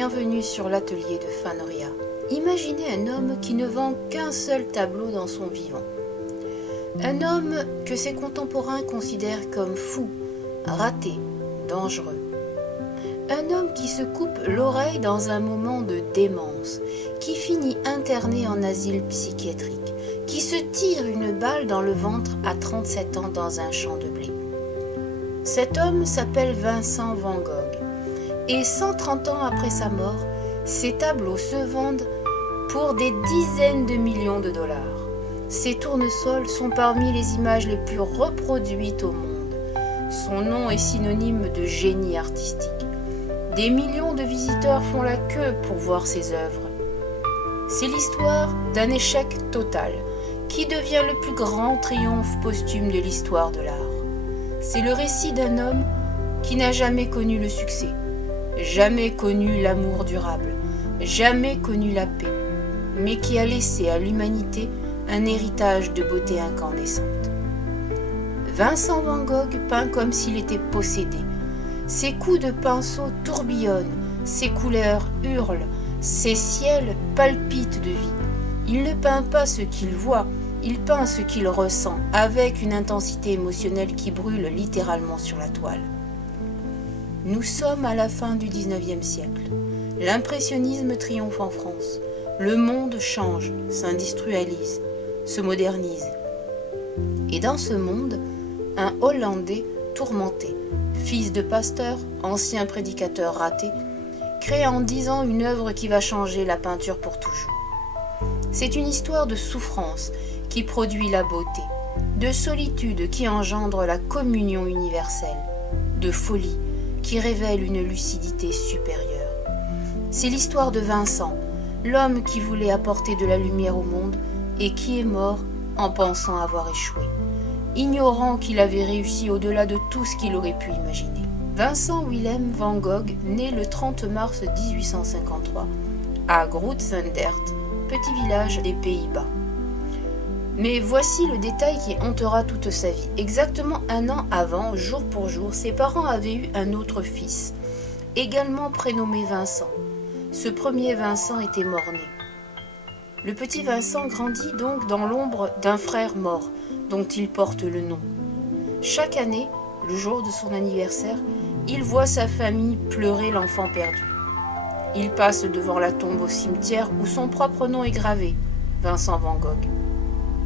bienvenue sur l'atelier de Fanoria. Imaginez un homme qui ne vend qu'un seul tableau dans son vivant. Un homme que ses contemporains considèrent comme fou, raté, dangereux. Un homme qui se coupe l'oreille dans un moment de démence, qui finit interné en asile psychiatrique, qui se tire une balle dans le ventre à 37 ans dans un champ de blé. Cet homme s'appelle Vincent Van Gogh, et 130 ans après sa mort, ses tableaux se vendent pour des dizaines de millions de dollars. Ses tournesols sont parmi les images les plus reproduites au monde. Son nom est synonyme de génie artistique. Des millions de visiteurs font la queue pour voir ses œuvres. C'est l'histoire d'un échec total qui devient le plus grand triomphe posthume de l'histoire de l'art. C'est le récit d'un homme qui n'a jamais connu le succès, jamais connu l'amour durable, jamais connu la paix, mais qui a laissé à l'humanité un héritage de beauté incandescente. Vincent Van Gogh peint comme s'il était possédé. Ses coups de pinceau tourbillonnent, ses couleurs hurlent, ses ciels palpitent de vie. Il ne peint pas ce qu'il voit, il peint ce qu'il ressent, avec une intensité émotionnelle qui brûle littéralement sur la toile. Nous sommes à la fin du XIXe siècle. L'impressionnisme triomphe en France. Le monde change, s'industrialise, se modernise. Et dans ce monde, un Hollandais tourmenté, fils de pasteur, ancien prédicateur raté, crée en 10 ans une œuvre qui va changer la peinture pour toujours. C'est une histoire de souffrance qui produit la beauté, de solitude qui engendre la communion universelle, de folie qui révèle une lucidité supérieure. C'est l'histoire de Vincent, l'homme qui voulait apporter de la lumière au monde et qui est mort en pensant avoir échoué, ignorant qu'il avait réussi au-delà de tout ce qu'il aurait pu imaginer. Vincent Willem van Gogh naît le 30 mars 1853 à Groot-Zundert, petit village des Pays-Bas. Mais voici le détail qui hantera toute sa vie. Exactement un an avant, jour pour jour, ses parents avaient eu un autre fils, également prénommé Vincent. Ce premier Vincent était mort-né. Le petit Vincent grandit donc dans l'ombre d'un frère mort, dont il porte le nom. Chaque année, le jour de son anniversaire, il voit sa famille pleurer l'enfant perdu. Il passe devant la tombe au cimetière où son propre nom est gravé, Vincent Van Gogh.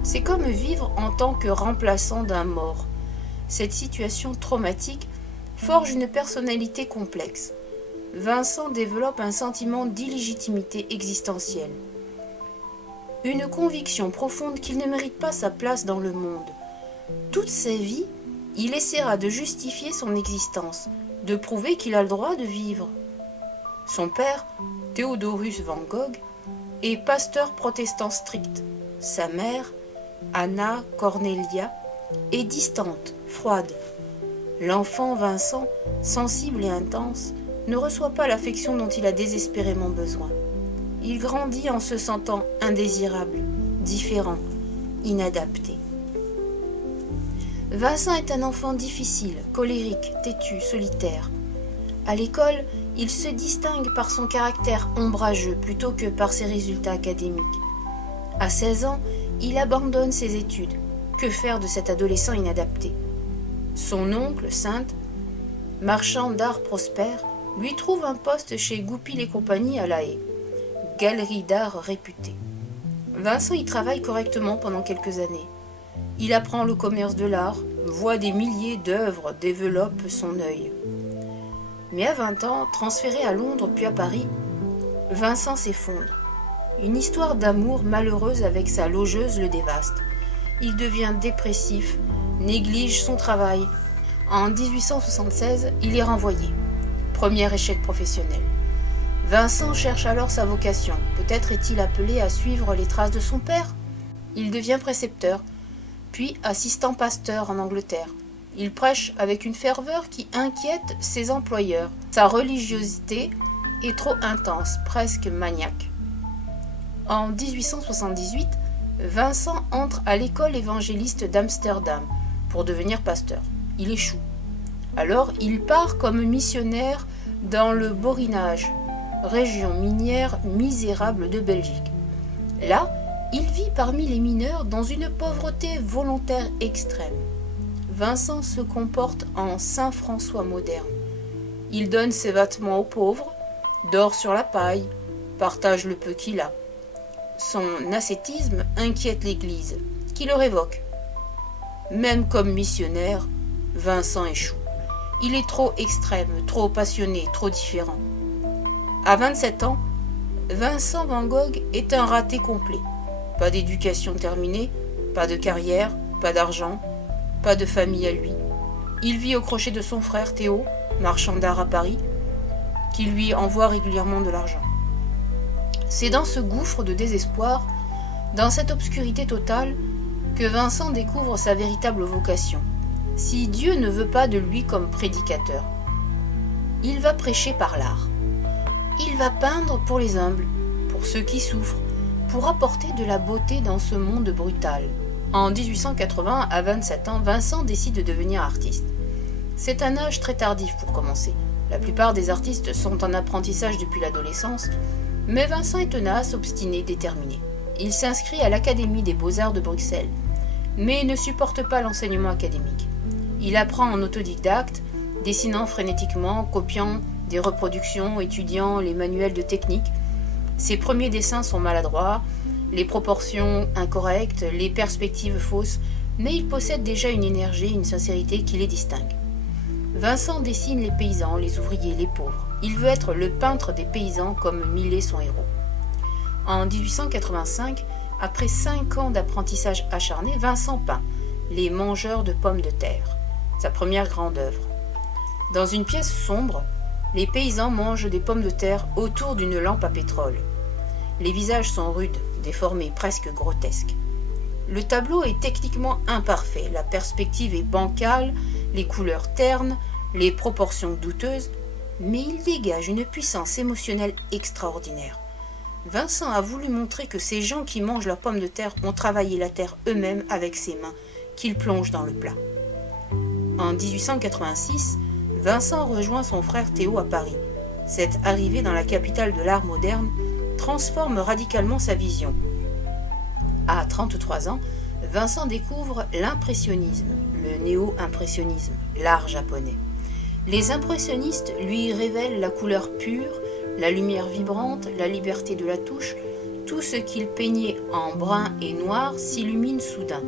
C'est comme vivre en tant que remplaçant d'un mort. Cette situation traumatique forge une personnalité complexe. Vincent développe un sentiment d'illégitimité existentielle. Une conviction profonde qu'il ne mérite pas sa place dans le monde. Toute sa vie, il essaiera de justifier son existence, de prouver qu'il a le droit de vivre. Son père, Theodorus Van Gogh, est pasteur protestant strict. Sa mère, Anna Cornelia, est distante, froide. L'enfant Vincent, sensible et intense, ne reçoit pas l'affection dont il a désespérément besoin. Il grandit en se sentant indésirable, différent, inadapté. Vincent est un enfant difficile, colérique, têtu, solitaire. À l'école, il se distingue par son caractère ombrageux plutôt que par ses résultats académiques. À 16 ans, il abandonne ses études. Que faire de cet adolescent inadapté? Son oncle, Sainte, marchand d'art prospère, lui trouve un poste chez Goupil et compagnie à La Haye, galerie d'art réputée. Vincent y travaille correctement pendant quelques années. Il apprend le commerce de l'art, voit des milliers d'œuvres, développe son œil. Mais à 20 ans, transféré à Londres puis à Paris, Vincent s'effondre. Une histoire d'amour malheureuse avec sa logeuse le dévaste. Il devient dépressif, néglige son travail. En 1876, il est renvoyé. Premier échec professionnel. Vincent cherche alors sa vocation. Peut-être est-il appelé à suivre les traces de son père. Il devient précepteur, puis assistant pasteur en Angleterre. Il prêche avec une ferveur qui inquiète ses employeurs. Sa religiosité est trop intense, presque maniaque. En 1878, Vincent entre à l'école évangéliste d'Amsterdam pour devenir pasteur. Il échoue. Alors, il part comme missionnaire dans le Borinage, région minière misérable de Belgique. Là, il vit parmi les mineurs dans une pauvreté volontaire extrême. Vincent se comporte en Saint François moderne. Il donne ses vêtements aux pauvres, dort sur la paille, partage le peu qu'il a. Son ascétisme inquiète l'Église, qui le révoque. Même comme missionnaire, Vincent échoue. Il est trop extrême, trop passionné, trop différent. À 27 ans, Vincent Van Gogh est un raté complet. Pas d'éducation terminée, pas de carrière, pas d'argent, pas de famille à lui. Il vit au crochet de son frère Théo, marchand d'art à Paris, qui lui envoie régulièrement de l'argent. C'est dans ce gouffre de désespoir, dans cette obscurité totale, que Vincent découvre sa véritable vocation. Si Dieu ne veut pas de lui comme prédicateur, il va prêcher par l'art. Il va peindre pour les humbles, pour ceux qui souffrent, pour apporter de la beauté dans ce monde brutal. En 1880, à 27 ans, Vincent décide de devenir artiste. C'est un âge très tardif pour commencer. La plupart des artistes sont en apprentissage depuis l'adolescence, mais Vincent est tenace, obstiné, déterminé. Il s'inscrit à l'Académie des Beaux-Arts de Bruxelles, mais ne supporte pas l'enseignement académique. Il apprend en autodidacte, dessinant frénétiquement, copiant des reproductions, étudiant les manuels de technique. Ses premiers dessins sont maladroits, les proportions incorrectes, les perspectives fausses, mais il possède déjà une énergie, une sincérité qui les distingue. Vincent dessine les paysans, les ouvriers, les pauvres. Il veut être le peintre des paysans comme Millet son héros. En 1885, après 5 ans d'apprentissage acharné, Vincent peint Les mangeurs de pommes de terre, sa première grande œuvre. Dans une pièce sombre, les paysans mangent des pommes de terre autour d'une lampe à pétrole. Les visages sont rudes, déformés, presque grotesques. Le tableau est techniquement imparfait, la perspective est bancale, les couleurs ternes, les proportions douteuses, mais il dégage une puissance émotionnelle extraordinaire. Vincent a voulu montrer que ces gens qui mangent leurs pommes de terre ont travaillé la terre eux-mêmes avec ses mains, qu'ils plongent dans le plat. En 1886, Vincent rejoint son frère Théo à Paris. Cette arrivée dans la capitale de l'art moderne transforme radicalement sa vision. À 33 ans, Vincent découvre l'impressionnisme, le néo-impressionnisme, l'art japonais. Les impressionnistes lui révèlent la couleur pure, la lumière vibrante, la liberté de la touche. Tout ce qu'il peignait en brun et noir s'illumine soudain.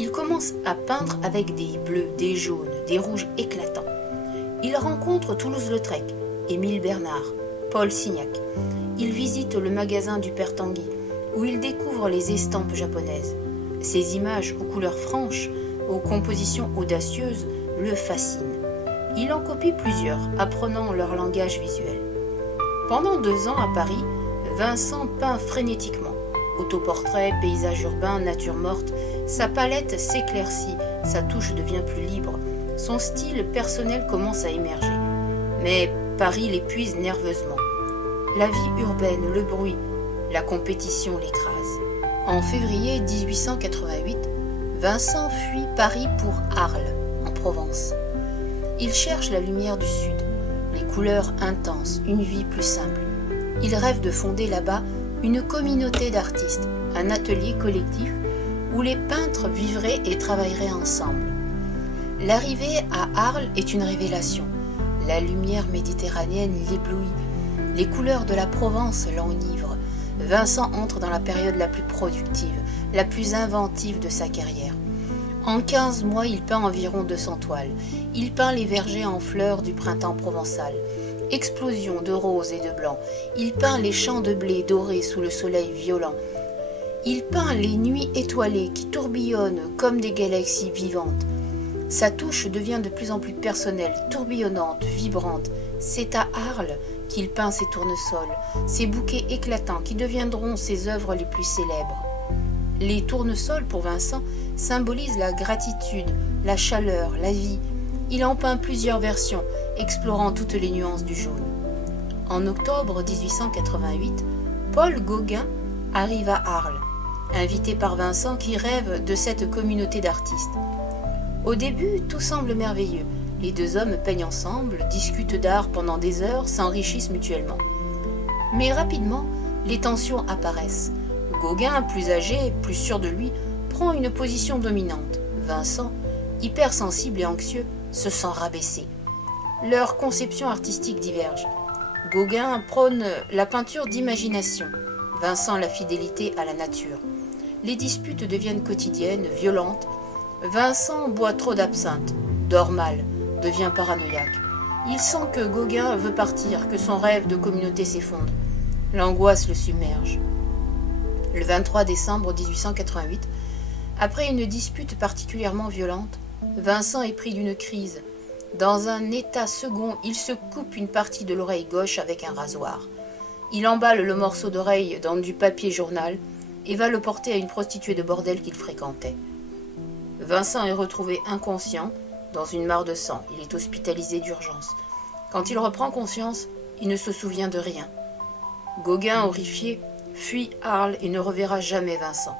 Il commence à peindre avec des bleus, des jaunes, des rouges éclatants. Il rencontre Toulouse-Lautrec, Émile Bernard, Paul Signac. Il visite le magasin du Père Tanguy, où il découvre les estampes japonaises. Ces images aux couleurs franches, aux compositions audacieuses, le fascinent. Il en copie plusieurs, apprenant leur langage visuel. Pendant 2 ans à Paris, Vincent peint frénétiquement. Autoportraits, paysages urbains, nature morte, sa palette s'éclaircit, sa touche devient plus libre, son style personnel commence à émerger. Mais Paris l'épuise nerveusement. La vie urbaine, le bruit, la compétition l'écrase. En février 1888, Vincent fuit Paris pour Arles, en Provence. Il cherche la lumière du sud, les couleurs intenses, une vie plus simple. Il rêve de fonder là-bas une communauté d'artistes, un atelier collectif où les peintres vivraient et travailleraient ensemble. L'arrivée à Arles est une révélation. La lumière méditerranéenne l'éblouit. Les couleurs de la Provence l'enivrent. Vincent entre dans la période la plus productive, la plus inventive de sa carrière. En 15 mois, il peint environ 200 toiles. Il peint les vergers en fleurs du printemps provençal. Explosion de roses et de blancs. Il peint les champs de blé dorés sous le soleil violent. Il peint les nuits étoilées qui tourbillonnent comme des galaxies vivantes. Sa touche devient de plus en plus personnelle, tourbillonnante, vibrante. C'est à Arles qu'il peint ses tournesols, ses bouquets éclatants qui deviendront ses œuvres les plus célèbres. Les tournesols, pour Vincent, symbolisent la gratitude, la chaleur, la vie. Il en peint plusieurs versions, explorant toutes les nuances du jaune. En octobre 1888, Paul Gauguin arrive à Arles, invité par Vincent qui rêve de cette communauté d'artistes. Au début, tout semble merveilleux. Les 2 hommes peignent ensemble, discutent d'art pendant des heures, s'enrichissent mutuellement. Mais rapidement, les tensions apparaissent. Gauguin, plus âgé, plus sûr de lui, prend une position dominante. Vincent, hypersensible et anxieux, se sent rabaissé. Leurs conceptions artistiques divergent. Gauguin prône la peinture d'imagination, Vincent la fidélité à la nature. Les disputes deviennent quotidiennes, violentes. Vincent boit trop d'absinthe, dort mal, devient paranoïaque. Il sent que Gauguin veut partir, que son rêve de communauté s'effondre. L'angoisse le submerge. Le 23 décembre 1888, après une dispute particulièrement violente, Vincent est pris d'une crise. Dans un état second, il se coupe une partie de l'oreille gauche avec un rasoir. Il emballe le morceau d'oreille dans du papier journal et va le porter à une prostituée de bordel qu'il fréquentait. Vincent est retrouvé inconscient dans une mare de sang. Il est hospitalisé d'urgence. Quand il reprend conscience, il ne se souvient de rien. Gauguin, horrifié, fuit Arles et ne reverra jamais Vincent.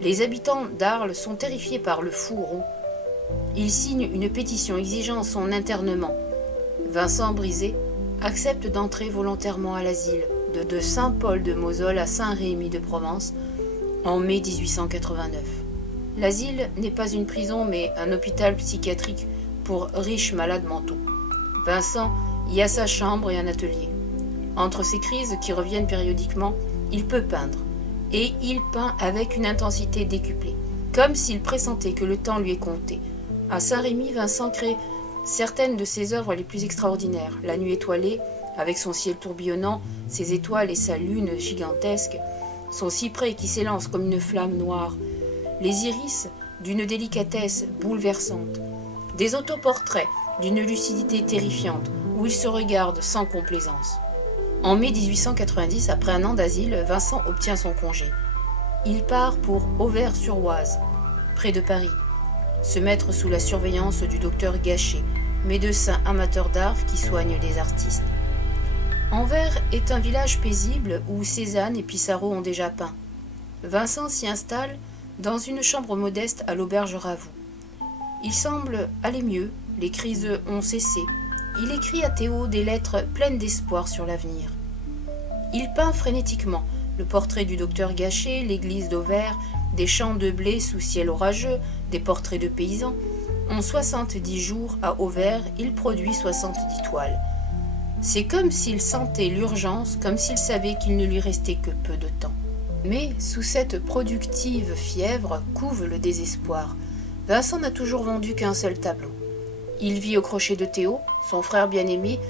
Les habitants d'Arles sont terrifiés par le fou roux. Ils signent une pétition exigeant son internement. Vincent, brisé, accepte d'entrer volontairement à l'asile de Saint-Paul de Mosole à Saint-Rémy de Provence en mai 1889. L'asile n'est pas une prison mais un hôpital psychiatrique pour riches malades mentaux. Vincent y a sa chambre et un atelier. Entre ces crises qui reviennent périodiquement, il peut peindre. Et il peint avec une intensité décuplée, comme s'il pressentait que le temps lui est compté. À Saint-Rémy, Vincent crée certaines de ses œuvres les plus extraordinaires. La nuit étoilée, avec son ciel tourbillonnant, ses étoiles et sa lune gigantesque, son cyprès qui s'élance comme une flamme noire, les iris d'une délicatesse bouleversante, des autoportraits d'une lucidité terrifiante, où il se regarde sans complaisance. En mai 1890, après un an d'asile, Vincent obtient son congé. Il part pour Auvers-sur-Oise, près de Paris, se mettre sous la surveillance du docteur Gachet, médecin amateur d'art qui soigne les artistes. Anvers est un village paisible où Cézanne et Pissarro ont déjà peint. Vincent s'y installe dans une chambre modeste à l'auberge Ravoux. Il semble aller mieux, les crises ont cessé. Il écrit à Théo des lettres pleines d'espoir sur l'avenir. Il peint frénétiquement le portrait du docteur Gachet, l'église d'Auvers, des champs de blé sous ciel orageux, des portraits de paysans. En 70 jours à Auvers, il produit 70 toiles. C'est comme s'il sentait l'urgence, comme s'il savait qu'il ne lui restait que peu de temps. Mais sous cette productive fièvre couve le désespoir. Vincent n'a toujours vendu qu'un seul tableau. Il vit au crochet de Théo, son frère bien-aimé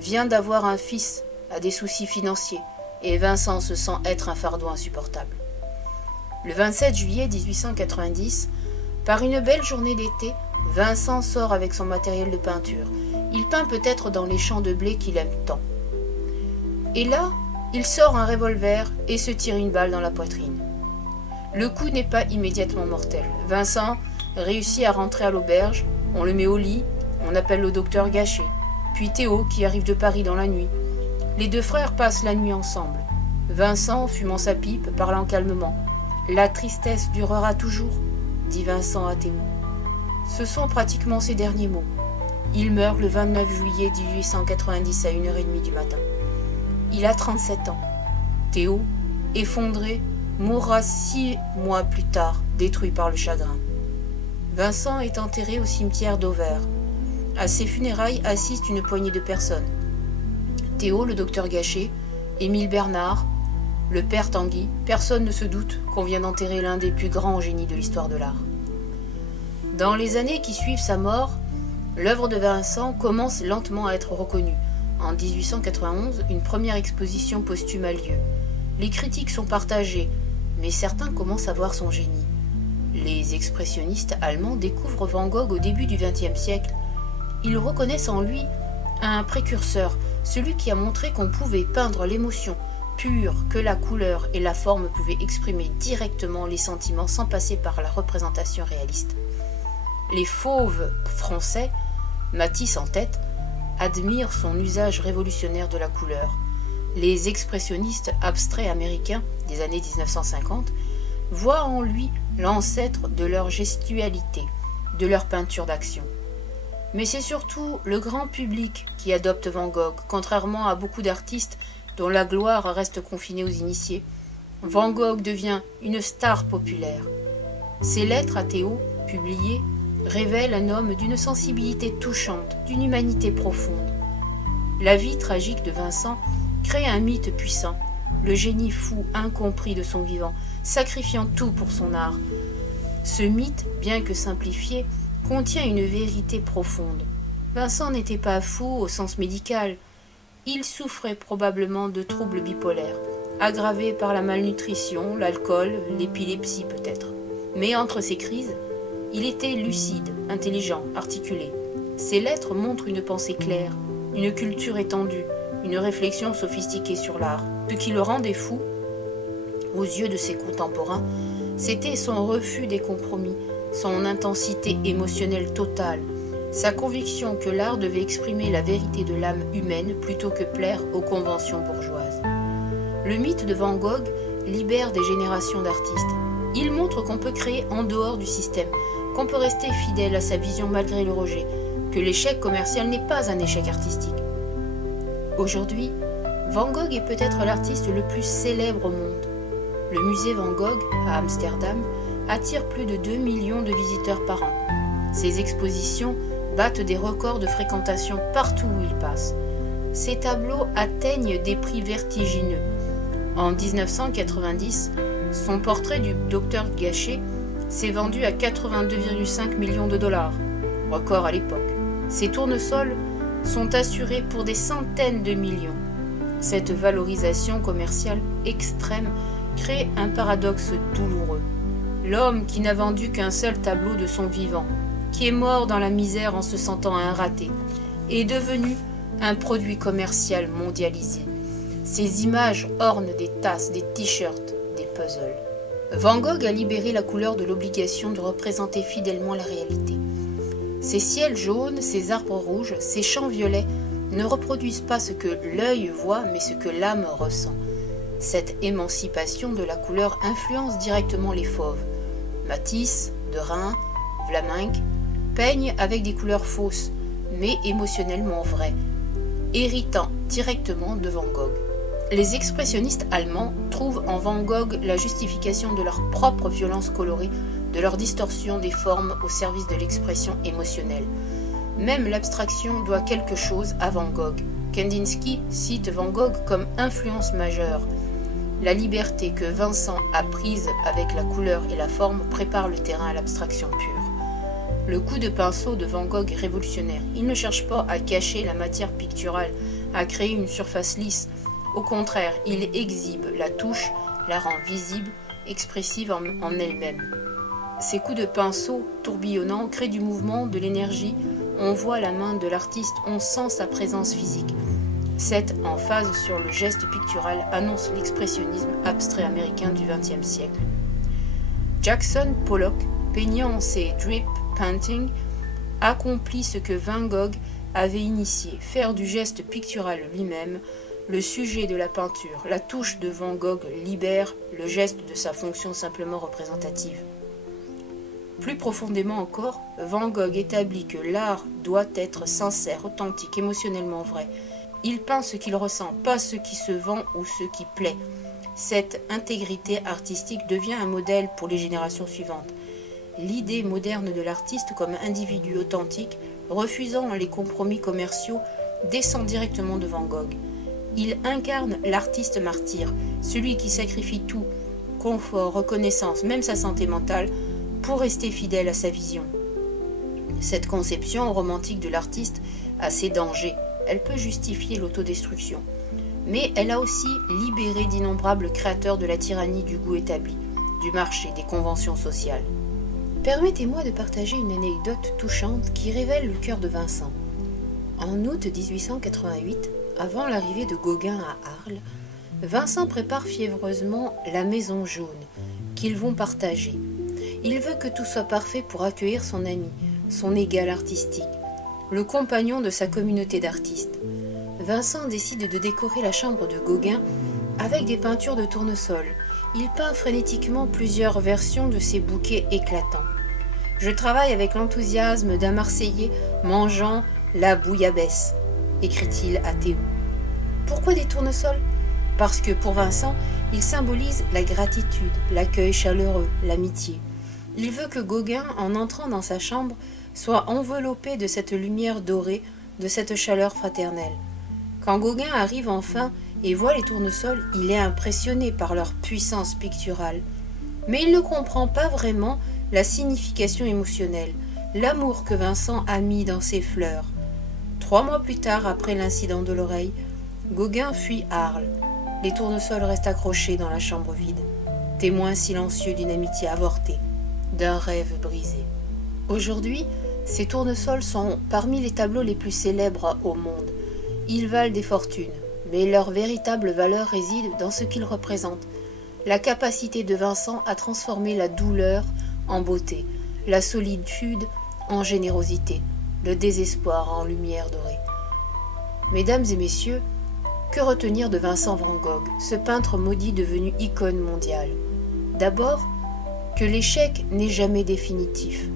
vient d'avoir un fils, a des soucis financiers, et Vincent se sent être un fardeau insupportable. Le 27 juillet 1890, par une belle journée d'été, Vincent sort avec son matériel de peinture. Il peint peut-être dans les champs de blé qu'il aime tant. Et là, il sort un revolver et se tire une balle dans la poitrine. Le coup n'est pas immédiatement mortel. Vincent réussit à rentrer à l'auberge, on le met au lit, on appelle le docteur Gachet, puis Théo qui arrive de Paris dans la nuit. Les deux frères passent la nuit ensemble. Vincent, fumant sa pipe, parlant calmement. « La tristesse durera toujours », dit Vincent à Théo. Ce sont pratiquement ses derniers mots. Il meurt le 29 juillet 1890 à 1h30 du matin. Il a 37 ans. Théo, effondré, mourra 6 mois plus tard, détruit par le chagrin. Vincent est enterré au cimetière d'Auvers. À ses funérailles assiste une poignée de personnes. Théo, le docteur Gachet, Émile Bernard, le père Tanguy, personne ne se doute qu'on vient d'enterrer l'un des plus grands génies de l'histoire de l'art. Dans les années qui suivent sa mort, l'œuvre de Vincent commence lentement à être reconnue. En 1891, une première exposition posthume a lieu. Les critiques sont partagées, mais certains commencent à voir son génie. Les expressionnistes allemands découvrent Van Gogh au début du XXe siècle. Ils reconnaissent en lui un précurseur, celui qui a montré qu'on pouvait peindre l'émotion pure, que la couleur et la forme pouvaient exprimer directement les sentiments sans passer par la représentation réaliste. Les fauves français, Matisse en tête, admirent son usage révolutionnaire de la couleur. Les expressionnistes abstraits américains des années 1950 voient en lui l'ancêtre de leur gestualité, de leur peinture d'action. Mais c'est surtout le grand public qui adopte Van Gogh, contrairement à beaucoup d'artistes dont la gloire reste confinée aux initiés, Van Gogh devient une star populaire. Ses lettres à Théo, publiées, révèlent un homme d'une sensibilité touchante, d'une humanité profonde. La vie tragique de Vincent crée un mythe puissant, le génie fou incompris de son vivant, sacrifiant tout pour son art. Ce mythe, bien que simplifié, contient une vérité profonde. Vincent n'était pas fou au sens médical. Il souffrait probablement de troubles bipolaires, aggravés par la malnutrition, l'alcool, l'épilepsie peut-être. Mais entre ces crises, il était lucide, intelligent, articulé. Ses lettres montrent une pensée claire, une culture étendue, une réflexion sophistiquée sur l'art. Ce qui le rendait fou, aux yeux de ses contemporains, c'était son refus des compromis, son intensité émotionnelle totale, sa conviction que l'art devait exprimer la vérité de l'âme humaine plutôt que plaire aux conventions bourgeoises. Le mythe de Van Gogh libère des générations d'artistes. Il montre qu'on peut créer en dehors du système, qu'on peut rester fidèle à sa vision malgré le rejet, que l'échec commercial n'est pas un échec artistique. Aujourd'hui, Van Gogh est peut-être l'artiste le plus célèbre au monde. Le musée Van Gogh, à Amsterdam, attire plus de 2 millions de visiteurs par an. Ses expositions battent des records de fréquentation partout où il passe. Ses tableaux atteignent des prix vertigineux. En 1990, son portrait du docteur Gachet s'est vendu à 82,5 millions de dollars, record à l'époque. Ses tournesols sont assurés pour des centaines de millions. Cette valorisation commerciale extrême crée un paradoxe douloureux. L'homme qui n'a vendu qu'un seul tableau de son vivant, qui est mort dans la misère en se sentant un raté, est devenu un produit commercial mondialisé. Ses images ornent des tasses, des t-shirts, des puzzles. Van Gogh a libéré la couleur de l'obligation de représenter fidèlement la réalité. Ces ciels jaunes, ces arbres rouges, ces champs violets ne reproduisent pas ce que l'œil voit, mais ce que l'âme ressent. Cette émancipation de la couleur influence directement les fauves. Matisse, Derain, Vlaminck peignent avec des couleurs fausses, mais émotionnellement vraies, héritant directement de Van Gogh. Les expressionnistes allemands trouvent en Van Gogh la justification de leur propre violence colorée, de leur distorsion des formes au service de l'expression émotionnelle. Même l'abstraction doit quelque chose à Van Gogh. Kandinsky cite Van Gogh comme influence majeure. La liberté que Vincent a prise avec la couleur et la forme prépare le terrain à l'abstraction pure. Le coup de pinceau de Van Gogh est révolutionnaire. Il ne cherche pas à cacher la matière picturale, à créer une surface lisse. Au contraire, il exhibe la touche, la rend visible, expressive en elle-même. Ces coups de pinceau tourbillonnants créent du mouvement, de l'énergie. On voit la main de l'artiste, on sent sa présence physique. Cette emphase sur le geste pictural annonce l'expressionnisme abstrait américain du XXe siècle. Jackson Pollock, peignant ses drip paintings, accomplit ce que Van Gogh avait initié, faire du geste pictural lui-même le sujet de la peinture. La touche de Van Gogh libère le geste de sa fonction simplement représentative. Plus profondément encore, Van Gogh établit que l'art doit être sincère, authentique, émotionnellement vrai. Il peint ce qu'il ressent, pas ce qui se vend ou ce qui plaît. Cette intégrité artistique devient un modèle pour les générations suivantes. L'idée moderne de l'artiste comme individu authentique, refusant les compromis commerciaux, descend directement de Van Gogh. Il incarne l'artiste martyr, celui qui sacrifie tout, confort, reconnaissance, même sa santé mentale, pour rester fidèle à sa vision. Cette conception romantique de l'artiste a ses dangers. Elle peut justifier l'autodestruction. Mais elle a aussi libéré d'innombrables créateurs de la tyrannie du goût établi, du marché, des conventions sociales. Permettez-moi de partager une anecdote touchante qui révèle le cœur de Vincent. En août 1888, avant l'arrivée de Gauguin à Arles, Vincent prépare fiévreusement la maison jaune, qu'ils vont partager. Il veut que tout soit parfait pour accueillir son ami, son égal artistique, le compagnon de sa communauté d'artistes. Vincent décide de décorer la chambre de Gauguin avec des peintures de tournesol. Il peint frénétiquement plusieurs versions de ces bouquets éclatants. Je travaille avec l'enthousiasme d'un Marseillais mangeant la bouillabaisse, écrit-il à Théo. Pourquoi des tournesols? parce que pour Vincent, il symbolise la gratitude, l'accueil chaleureux, l'amitié. Il veut que Gauguin, en entrant dans sa chambre, soit enveloppé de cette lumière dorée, de cette chaleur fraternelle. Quand Gauguin arrive enfin et voit les tournesols, il est impressionné par leur puissance picturale. Mais il ne comprend pas vraiment la signification émotionnelle, l'amour que Vincent a mis dans ces fleurs. 3 mois plus tard, après l'incident de l'oreille, Gauguin fuit Arles. Les tournesols restent accrochés dans la chambre vide, témoins silencieux d'une amitié avortée, d'un rêve brisé. Aujourd'hui, ces tournesols sont parmi les tableaux les plus célèbres au monde. Ils valent des fortunes, mais leur véritable valeur réside dans ce qu'ils représentent. La capacité de Vincent à transformer la douleur en beauté, la solitude en générosité, le désespoir en lumière dorée. Mesdames et messieurs, que retenir de Vincent van Gogh, ce peintre maudit devenu icône mondiale? D'abord, que l'échec n'est jamais définitif.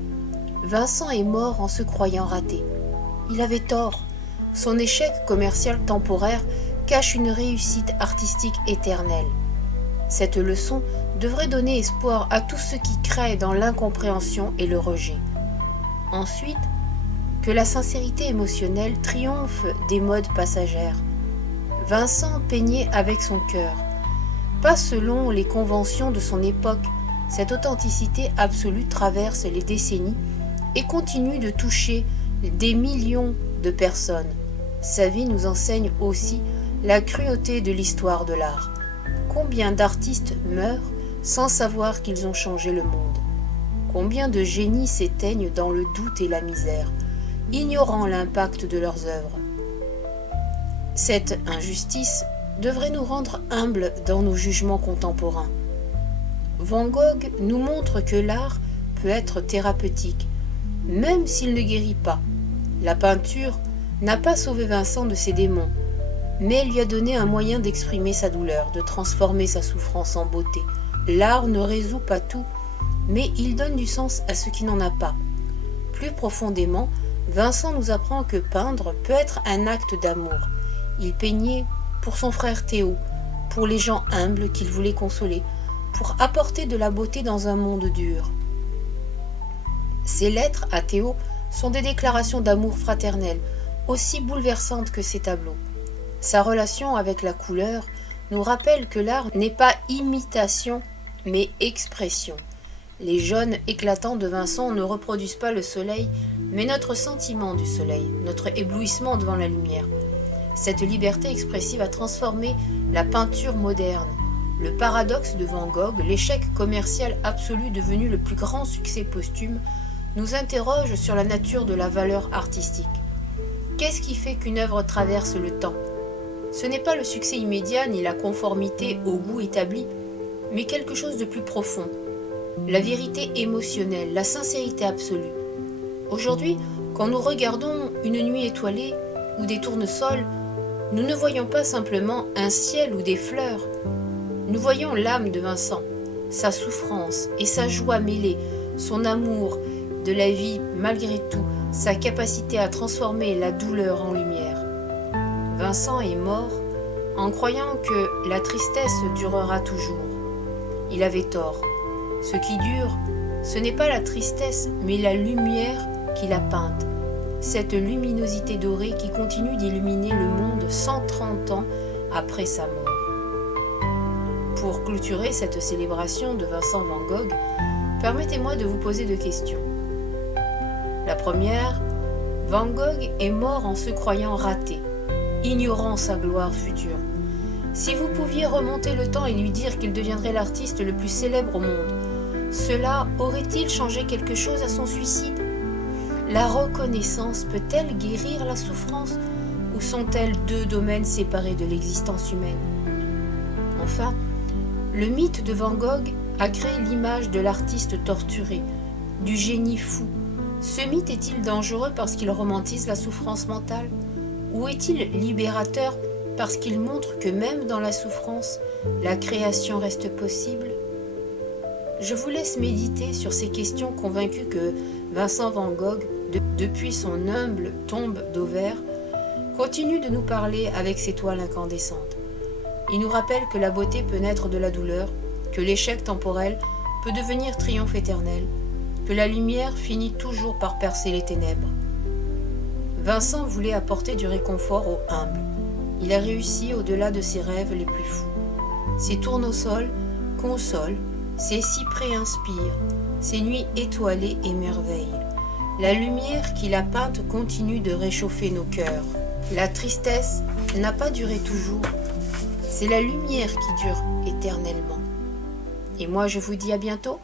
Vincent est mort en se croyant raté. Il avait tort. Son échec commercial temporaire cache une réussite artistique éternelle. Cette leçon devrait donner espoir à tous ceux qui créent dans l'incompréhension et le rejet. Ensuite, que la sincérité émotionnelle triomphe des modes passagères. Vincent peignait avec son cœur, pas selon les conventions de son époque. Cette authenticité absolue traverse les décennies et continue de toucher des millions de personnes. Sa vie nous enseigne aussi la cruauté de l'histoire de l'art. Combien d'artistes meurent sans savoir qu'ils ont changé le monde? Combien de génies s'éteignent dans le doute et la misère, ignorant l'impact de leurs œuvres? Cette injustice devrait nous rendre humbles dans nos jugements contemporains. Van Gogh nous montre que l'art peut être thérapeutique, même s'il ne guérit pas. La peinture n'a pas sauvé Vincent de ses démons, mais elle lui a donné un moyen d'exprimer sa douleur, de transformer sa souffrance en beauté. L'art ne résout pas tout, mais il donne du sens à ce qui n'en a pas. Plus profondément, Vincent nous apprend que peindre peut être un acte d'amour. Il peignait pour son frère Théo, pour les gens humbles qu'il voulait consoler, pour apporter de la beauté dans un monde dur. Ses lettres à Théo sont des déclarations d'amour fraternel, aussi bouleversantes que ses tableaux. Sa relation avec la couleur nous rappelle que l'art n'est pas imitation, mais expression. Les jaunes éclatants de Vincent ne reproduisent pas le soleil, mais notre sentiment du soleil, notre éblouissement devant la lumière. Cette liberté expressive a transformé la peinture moderne. Le paradoxe de Van Gogh, l'échec commercial absolu devenu le plus grand succès posthume, nous interroge sur la nature de la valeur artistique. Qu'est-ce qui fait qu'une œuvre traverse le temps? Ce n'est pas le succès immédiat ni la conformité au goût établi, mais quelque chose de plus profond. La vérité émotionnelle, la sincérité absolue. Aujourd'hui, quand nous regardons une nuit étoilée ou des tournesols, nous ne voyons pas simplement un ciel ou des fleurs. Nous voyons l'âme de Vincent, sa souffrance et sa joie mêlée, son amour de la vie malgré tout, sa capacité à transformer la douleur en lumière. Vincent est mort en croyant que la tristesse durera toujours. Il avait tort. Ce qui dure, ce n'est pas la tristesse, mais la lumière qu'il a peinte. Cette luminosité dorée qui continue d'illuminer le monde 130 ans après sa mort. Pour clôturer cette célébration de Vincent van Gogh, permettez-moi de vous poser 2 questions. La première, Van Gogh est mort en se croyant raté, ignorant sa gloire future. Si vous pouviez remonter le temps et lui dire qu'il deviendrait l'artiste le plus célèbre au monde, cela aurait-il changé quelque chose à son suicide? La reconnaissance peut-elle guérir la souffrance, ou sont-elles 2 domaines séparés de l'existence humaine? Enfin, le mythe de Van Gogh a créé l'image de l'artiste torturé, du génie fou. Ce mythe est-il dangereux parce qu'il romantise la souffrance mentale? Ou est-il libérateur parce qu'il montre que même dans la souffrance, la création reste possible? Je vous laisse méditer sur ces questions convaincu que Vincent van Gogh, depuis son humble tombe d'Auvers, continue de nous parler avec ses toiles incandescentes. Il nous rappelle que la beauté peut naître de la douleur, que l'échec temporel peut devenir triomphe éternel, que la lumière finit toujours par percer les ténèbres. Vincent voulait apporter du réconfort aux humbles. Il a réussi au-delà de ses rêves les plus fous. Ses tournesols consolent, ses cyprès inspirent, ses nuits étoilées émerveillent. La lumière qu'il a peinte continue de réchauffer nos cœurs. La tristesse n'a pas duré toujours. C'est la lumière qui dure éternellement. Et moi je vous dis à bientôt.